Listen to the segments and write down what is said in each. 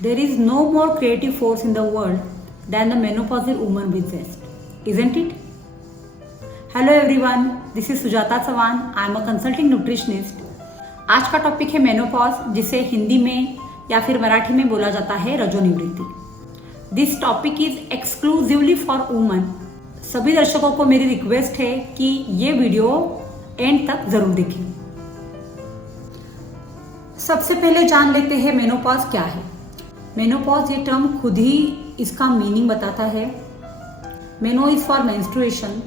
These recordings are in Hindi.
There is no more creative force in the world than the menopausal woman possessed, isn't it? Hello everyone, this is Sujata Chavan. I am a consulting nutritionist. आज का टॉपिक है मेनोपॉज, जिसे हिंदी में या फिर मराठी में बोला जाता है रजोनिवृत्ति। This topic is exclusively for woman. सभी दर्शकों को मेरी रिक्वेस्ट है कि ये वीडियो एंड तक जरूर देखें। सबसे पहले जान लेते हैं मेनोपॉज क्या है। मेनोपॉज ये टर्म खुद ही इसका मीनिंग बताता है। Meno is for menstruation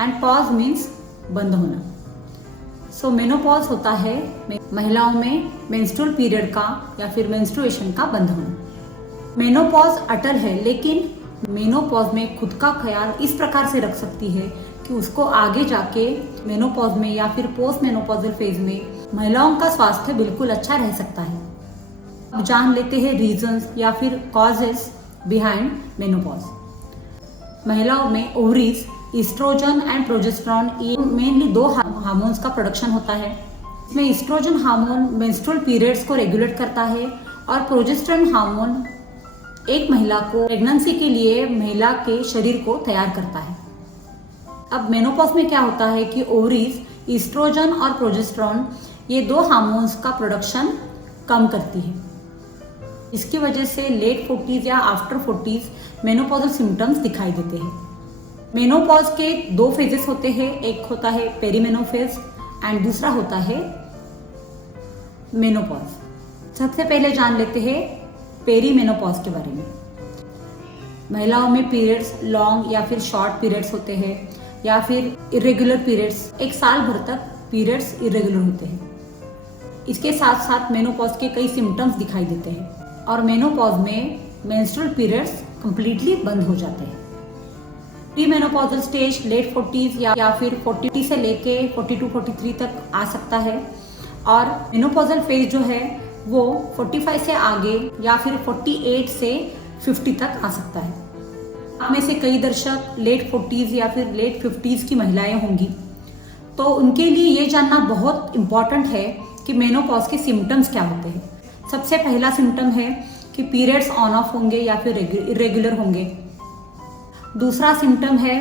and pause means बंद होना। सो मेनोपॉज होता है महिलाओं में मेंस्ट्रुअल पीरियड का या फिर मेंस्ट्रुएशन का बंद होना। मेनोपॉज अटल है, लेकिन मेनोपॉज में खुद का ख्याल इस प्रकार से रख सकती है कि उसको आगे जाके मेनोपॉज में या फिर पोस्ट मेनोपॉजल फेज में महिलाओं का स्वास्थ्य बिल्कुल अच्छा रह सकता है। अब जान लेते हैं रीजंस या फिर कॉजेस बिहाइंड मेनोपॉज। महिलाओं में ओवरीज, ईस्ट्रोजन एंड प्रोजेस्टेरॉन, ये मेनली दो हार्मोन्स का प्रोडक्शन होता है। इसमें ईस्ट्रोजन हार्मोन मेंस्ट्रुअल पीरियड्स को रेगुलेट करता है और प्रोजेस्टेरॉन हार्मोन एक महिला को प्रेगनेंसी के लिए महिला के शरीर को तैयार करता है। अब मेनोपॉज में क्या होता है कि ओवरीज, ईस्ट्रोजन और प्रोजेस्टेरॉन, ये दो हार्मोन्स का प्रोडक्शन कम करती है। इसकी वजह से लेट 40s या आफ्टर 40s मेनोपॉजल सिम्टम्स दिखाई देते हैं। मेनोपॉज के दो फेजेस होते हैं, एक होता है पेरीमेनोफेज एंड दूसरा होता है मेनोपॉज। सबसे पहले जान लेते हैं पेरीमेनोपॉज के बारे में। महिलाओं में पीरियड्स लॉन्ग या फिर शॉर्ट पीरियड्स होते हैं या फिर इरेगुलर पीरियड्स, एक साल भर तक पीरियड्स इरेगुलर होते हैं। इसके साथ साथ मेनोपॉज के कई सिम्टम्स दिखाई देते हैं और मेनोपॉज में मेंस्ट्रुअल पीरियड्स कंप्लीटली बंद हो जाते हैं। Pre menopausal stage late 40s या फिर 40 से लेके 42-43 तक आ सकता है और मेनोपॉजल फेज जो है वो 45 से आगे या फिर 48 से 50 तक आ सकता है। आप में से कई दर्शक लेट 40s या फिर लेट 50s की महिलाएं होंगी, तो उनके लिए ये जानना बहुत इम्पॉर्टेंट है कि मेनोपॉज के सिम्टम्स क्या होते हैं। सबसे पहला सिम्टम है कि पीरियड्स ऑन ऑफ होंगे या फिर इरेगुलर होंगे। दूसरा सिम्टम है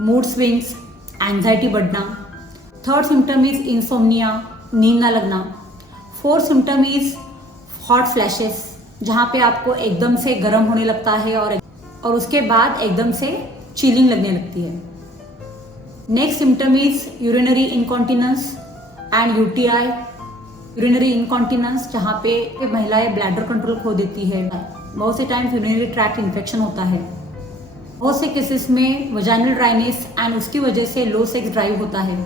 मूड स्विंग्स, एंजाइटी बढ़ना। थर्ड सिम्टम इज इंसोम्निया, नींद ना लगना। Fourth symptom is hot flashes, जहाँ पे आपको एकदम से गर्म होने लगता है और उसके बाद एकदम से चिलिंग लगने लगती है। Next symptom is urinary incontinence and UTI. Urinary incontinence, जहाँ पे महिलाएं ब्लैडर कंट्रोल खो देती है। बहुत से टाइम्स यूरिनरी ट्रैक्ट इन्फेक्शन होता है। बहुत से केसेस में वजाइनल ड्राइनेस एंड उसकी वजह से लो सेक्स ड्राइव होता है।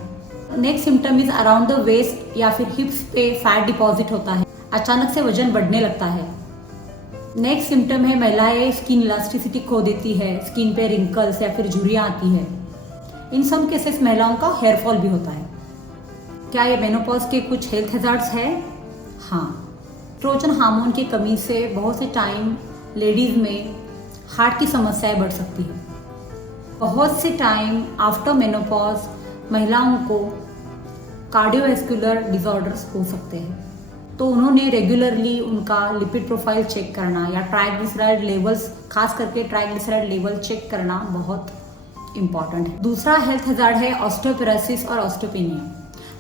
Next symptom is around the waist या फिर हिप्स पे फैट डिपॉजिट होता है, अचानक से वजन बढ़ने लगता है। नेक्स्ट सिम्टम है महिलाएं स्किन इलास्टिसिटी खो देती है, स्किन पे रिंकल्स या फिर झुर्रियाँ आती है। इन सम केसेस महिलाओं का हेयर फॉल भी होता है। क्या ये मेनोपॉज के कुछ हेल्थ हैजार्ड्स है? हाँ, एस्ट्रोजन हार्मोन की कमी से बहुत से टाइम लेडीज में हार्ट की समस्याएं बढ़ सकती है। बहुत से टाइम आफ्टर मेनोपॉज महिलाओं को कार्डियोवैस्कुलर डिसऑर्डर्स हो सकते हैं, तो उन्होंने रेगुलरली उनका लिपिड प्रोफाइल चेक करना या ट्राइग्लिसराइड लेवल्स, खास करके ट्राइग्लिसराइड लेवल चेक करना बहुत इंपॉर्टेंट है। दूसरा हेल्थ हैजार्ड है ऑस्टियोपोरोसिस और ऑस्टियोपेनिया,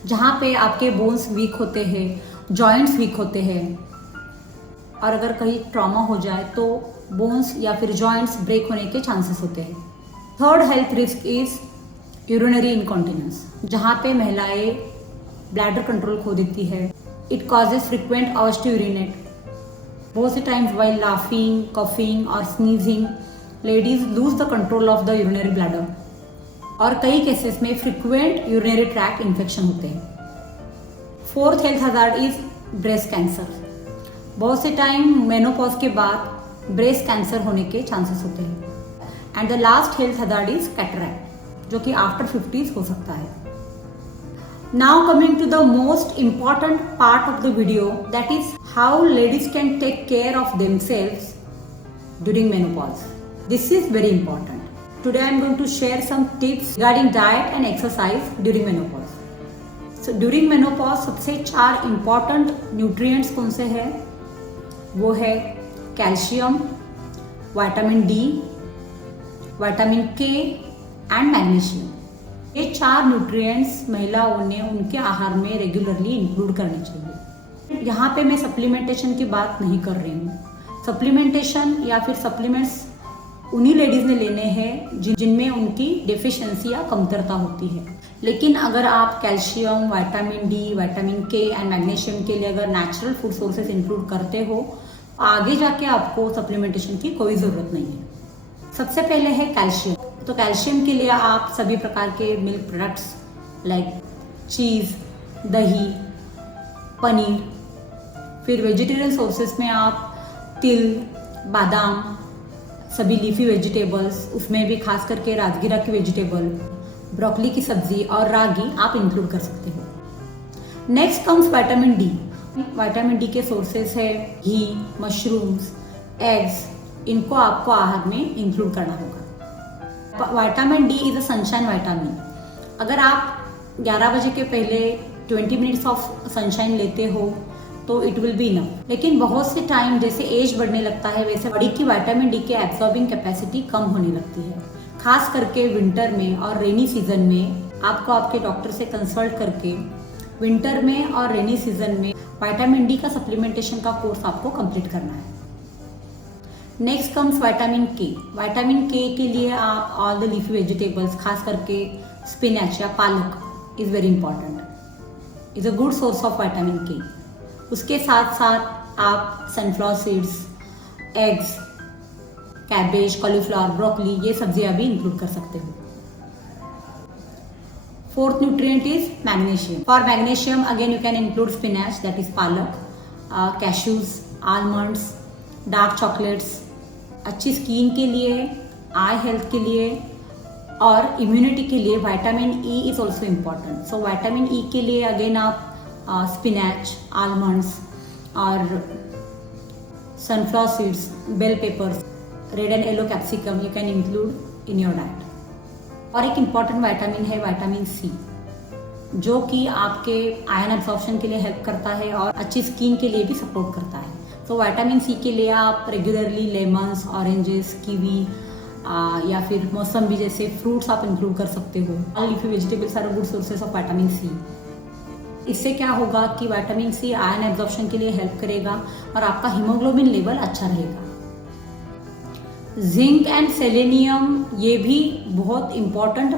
जहाँ पे आपके बोन्स वीक होते हैं, जॉइंट्स वीक होते हैं और अगर कहीं ट्रॉमा हो जाए तो बोन्स या फिर जॉइंट्स ब्रेक होने के चांसेस होते हैं। Third health risk is urinary incontinence, जहाँ पे महिलाएं ब्लैडर कंट्रोल खो देती है। It causes frequent urge to urinate. बहुत से टाइम्स वाइल लाफिंग, कफिंग और sneezing ladies lose the control of the urinary bladder और कई केसेस में फ्रिक्वेंट यूरिनरी ट्रैक्ट इन्फेक्शन होते हैं। Fourth health hazard is breast cancer. बहुत से टाइम मेनोपॉज के बाद ब्रेस्ट कैंसर होने के चांसेस होते हैं। And the last health hazard is cataract, जो कि आफ्टर 50s हो सकता है। Now coming to the most important part of the video, that is how ladies can take care of themselves during menopause. This is very important. Today I am going to share some tips regarding diet and exercise during menopause. So during menopause सबसे 4 important nutrients कौन से हैं? वो है कैल्शियम, विटामिन डी, विटामिन के एंड मैग्नीशियम। ये 4 न्यूट्रिएंट्स महिलाओं ने उनके आहार में रेगुलरली इंक्लूड करने चाहिए। यहाँ पे मैं सप्लीमेंटेशन की बात नहीं कर रही हूँ। सप्लीमेंटेशन या फिर सप्लीमेंट्स उन्हीं लेडीज़ ने लेने हैं जिनमें उनकी डेफिशिएंसी या कमतरता होती है। लेकिन अगर आप कैल्शियम, विटामिन डी, विटामिन के एंड मैग्नीशियम के लिए अगर नेचुरल फूड सोर्सेज इंक्लूड करते हो, आगे जाके आपको सप्लीमेंटेशन की कोई ज़रूरत नहीं है। सबसे पहले है कैल्शियम। तो कैल्शियम के लिए आप सभी प्रकार के मिल्क प्रोडक्ट्स लाइक चीज़, दही, पनीर, फिर वेजिटेरियन सोर्सेज में आप तिल, बादाम, सभी लीफी वेजिटेबल्स, उसमें भी खास करके राजगिरा की वेजिटेबल, ब्रोकली की सब्जी और रागी आप इंक्लूड कर सकते हो। Next comes vitamin D. Vitamin D के सोर्सेस है घी, मशरूम्स, एग्स, इनको आपको आहार में इंक्लूड करना होगा। Vitamin D is a sunshine vitamin. अगर आप 11 बजे के पहले 20 मिनट्स ऑफ सनशाइन लेते हो तो इट विल बी इनफ। लेकिन बहुत से टाइम जैसे एज बढ़ने लगता है वैसे बॉडी की विटामिन डी के एब्जॉर्बिंग कैपेसिटी कम होने लगती है। खास करके विंटर में और रेनी सीजन में आपको आपके डॉक्टर से कंसल्ट करके विंटर में और रेनी सीजन में विटामिन डी का सप्लीमेंटेशन का कोर्स आपको कंप्लीट करना है। नेक्स्ट कम्स विटामिन के। विटामिन के लिए आप ऑल द लीफी वेजिटेबल्स, खास करके स्पिनच या पालक is very important, is a good source of vitamin के। उसके साथ साथ आप sunflower seeds, eggs, cabbage, cauliflower, broccoli, ये सब्जियां भी इंक्लूड कर सकते हो। Fourth nutrient is magnesium. For magnesium again you can include spinach, that is पालक, कैश्यूज, आलमंड्स, डार्क चॉकलेट्स। अच्छी स्किन के लिए, आई हेल्थ के लिए और इम्यूनिटी के लिए vitamin E is also important. So vitamin E के लिए अगेन आप स्पिनच, आलमंड्स और sunflower seeds, bell peppers, red and yellow capsicum you can include in your diet. और एक इम्पॉर्टेंट विटामिन है विटामिन सी, जो कि आपके आयरन एब्जॉर्प्शन के लिए हेल्प करता है और अच्छी स्किन के लिए भी सपोर्ट करता है। तो विटामिन सी के लिए आप रेगुलरली लेमन्स, ऑरेंजेस, कीवी या फिर मौसम्बी जैसे फ्रूट्स आप इंक्लूड कर सकते हो। All leafy vegetables are good sources of vitamin C. इससे क्या होगा कि विटामिन सी आयरन एब्जॉर्प्शन के लिए हेल्प करेगा और आपका हीमोग्लोबिन लेवल अच्छा रहेगा। जिंक एंड सेलेनियम ये भी बहुत इम्पॉर्टेंट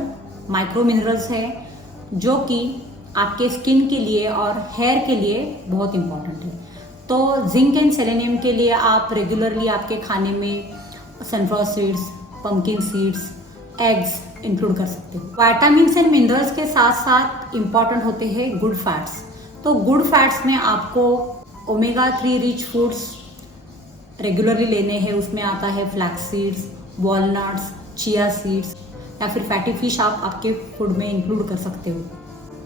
माइक्रो मिनरल्स है जो कि आपके स्किन के लिए और हेयर के लिए बहुत इम्पॉर्टेंट है। तो जिंक एंड सेलेनियम के लिए आप रेगुलरली आपके खाने में sunflower seeds, pumpkin seeds, eggs include कर सकते हो। विटामिन्स एंड मिनरल्स के साथ साथ इम्पॉर्टेंट होते हैं गुड फैट्स। तो गुड फैट्स में आपको ओमेगा 3 रिच फूड्स रेगुलरली लेने हैं। उसमें आता है flax seeds, walnuts, chia seeds या फिर फैटी फिश आप आपके फूड में इंक्लूड कर सकते हो।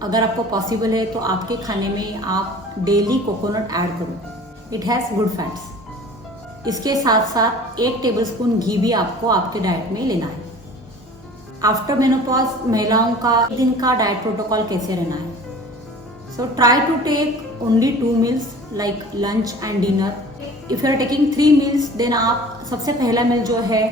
अगर आपको पॉसिबल है तो आपके खाने में आप डेली कोकोनट ऐड करो, इट हैज़ गुड फैट्स। इसके साथ साथ 1 टेबलस्पून घी भी आपको आपके डाइट में लेना है। आफ्टर मेनोपॉज महिलाओं का एक दिन का डाइट प्रोटोकॉल कैसे रहना है? So try to take only 2 meals like lunch and dinner. If you are taking 3 meals then आप सबसे पहला मील जो है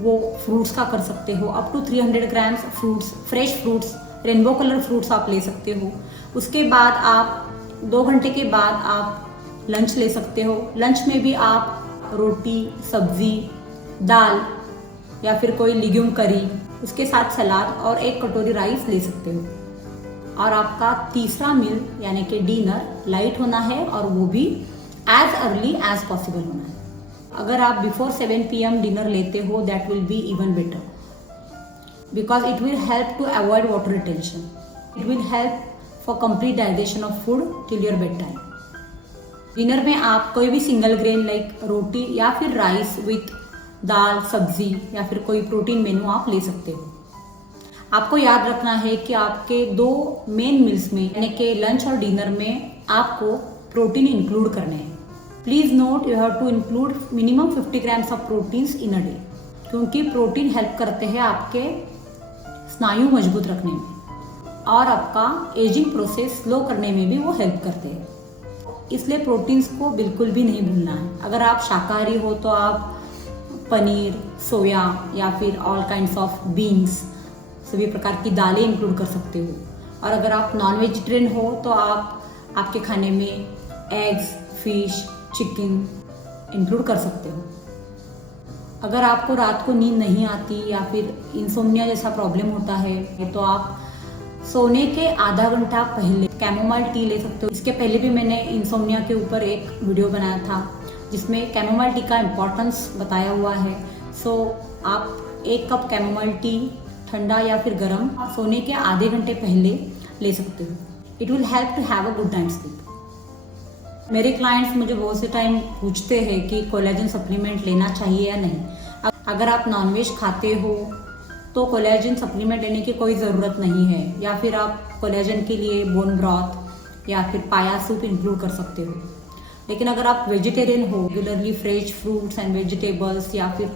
वो फ्रूट्स का कर सकते हो। Up to 300 grams fruits, fresh fruits, rainbow colour fruits आप ले सकते हो। उसके बाद आप 2 घंटे के बाद आप लंच ले सकते हो। लंच में भी आप रोटी, सब्जी, दाल या फिर कोई लिग्यूम करी, उसके साथ सलाद और 1 कटोरी राइस ले सकते हो। और आपका तीसरा मील यानी कि डिनर लाइट होना है और वो भी एज अर्ली एज पॉसिबल होना है। अगर आप बिफोर 7 PM डिनर लेते हो that will be even better because it will help to avoid water retention. It will help for complete digestion of food till your bedtime. Dinner में आप कोई भी सिंगल ग्रेन लाइक रोटी या फिर राइस विथ दाल, सब्जी या फिर कोई प्रोटीन मेनू आप ले सकते हो। आपको याद रखना है कि आपके 2 मेन मील्स में यानी कि लंच और डिनर में आपको प्रोटीन इंक्लूड करने हैं। Please note you have to include minimum 50 grams of proteins in a day, क्योंकि प्रोटीन हेल्प करते हैं आपके स्नायु मजबूत रखने में और आपका एजिंग प्रोसेस स्लो करने में भी वो हेल्प करते हैं। इसलिए प्रोटीन्स को बिल्कुल भी नहीं भूलना है। अगर आप शाकाहारी हो तो आप पनीर, सोया या फिर ऑल काइंड्स ऑफ बीन्स, सभी प्रकार की दालें इंक्लूड कर सकते हो। और अगर आप नॉन वेजिटेरियन हो तो आप आपके खाने में एग्स, फिश, चिकन इंक्लूड कर सकते हो। अगर आपको रात को नींद नहीं आती या फिर इंसोम्निया जैसा प्रॉब्लम होता है तो आप सोने के आधा घंटा पहले कैमोमाइल टी ले सकते हो। इसके पहले भी मैंने इंसोम्निया के ऊपर एक वीडियो बनाया था जिसमें कैमोमाइल टी का इम्पोर्टेंस बताया हुआ है। सो आप 1 कप कैमोमाइल टी ठंडा या फिर गर्म सोने के आधे घंटे पहले ले सकते हो। It will help to have a good night sleep. मेरे क्लाइंट्स मुझे बहुत से टाइम पूछते हैं कि कोलेजन सप्लीमेंट लेना चाहिए या नहीं। अगर आप नॉनवेज खाते हो तो कोलेजन सप्लीमेंट लेने की कोई ज़रूरत नहीं है, या फिर आप कोलेजन के लिए बोन ब्रॉथ या फिर पाया सूप इंक्लूड कर सकते हो। लेकिन अगर आप वेजिटेरियन हो, regularly fresh fruits and vegetables या फिर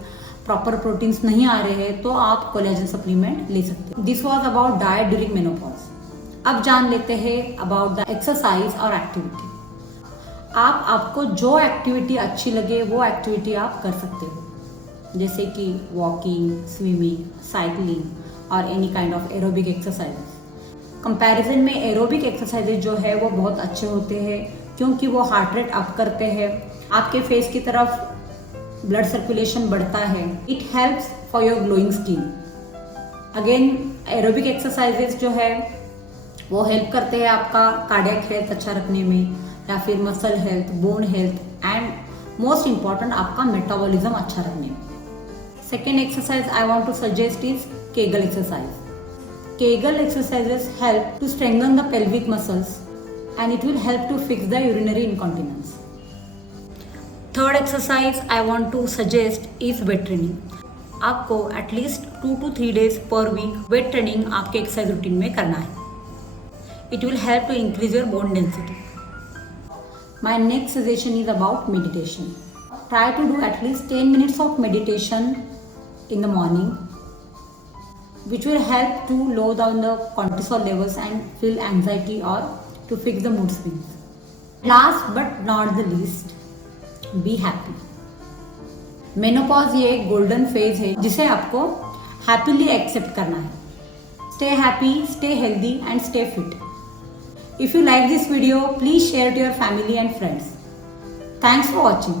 प्रॉपर प्रोटीन्स नहीं आ रहे हैं तो आप कोलेजन सप्लीमेंट ले सकते हो। This was about diet during menopause. अब जान लेते हैं अबाउट द एक्सरसाइज और एक्टिविटी। आपको जो एक्टिविटी अच्छी लगे वो एक्टिविटी आप कर सकते हो, जैसे कि वॉकिंग, स्विमिंग, साइकिलिंग और any kind of aerobic exercises. Comparison में एरोबिक एक्सरसाइजेज जो है वो बहुत अच्छे होते हैं क्योंकि वो हार्ट रेट अप करते हैं, आपके फेस की तरफ ब्लड सर्कुलेशन बढ़ता है। It helps for your glowing skin. Again aerobic exercises जो है वो हेल्प करते हैं आपका कार्डियक हेल्थ अच्छा रखने में, या फिर muscle health, bone health and most important आपका मेटाबॉलिज्म अच्छा रखने में। Second exercise I want to suggest is Kegel exercise. Kegel exercises help to strengthen the pelvic muscles and it will help to fix the urinary incontinence. Third exercise I want to suggest is weight training. आपको at least 2 to 3 days per week weight training आपके एक्सरसाइज रूटीन में करना है। It will help to increase your bone density. My next suggestion is about meditation. Try to do at least 10 minutes of meditation in the morning, which will help to lower down the cortisol levels and feel anxiety or to fix the mood swings. Last but not the least, be happy. Menopause ये एक गोल्डन फेज है जिसे आपको हैप्पीली एक्सेप्ट करना है। Stay happy, stay healthy and stay fit. If you like this video, please share it to your family and friends. Thanks for watching.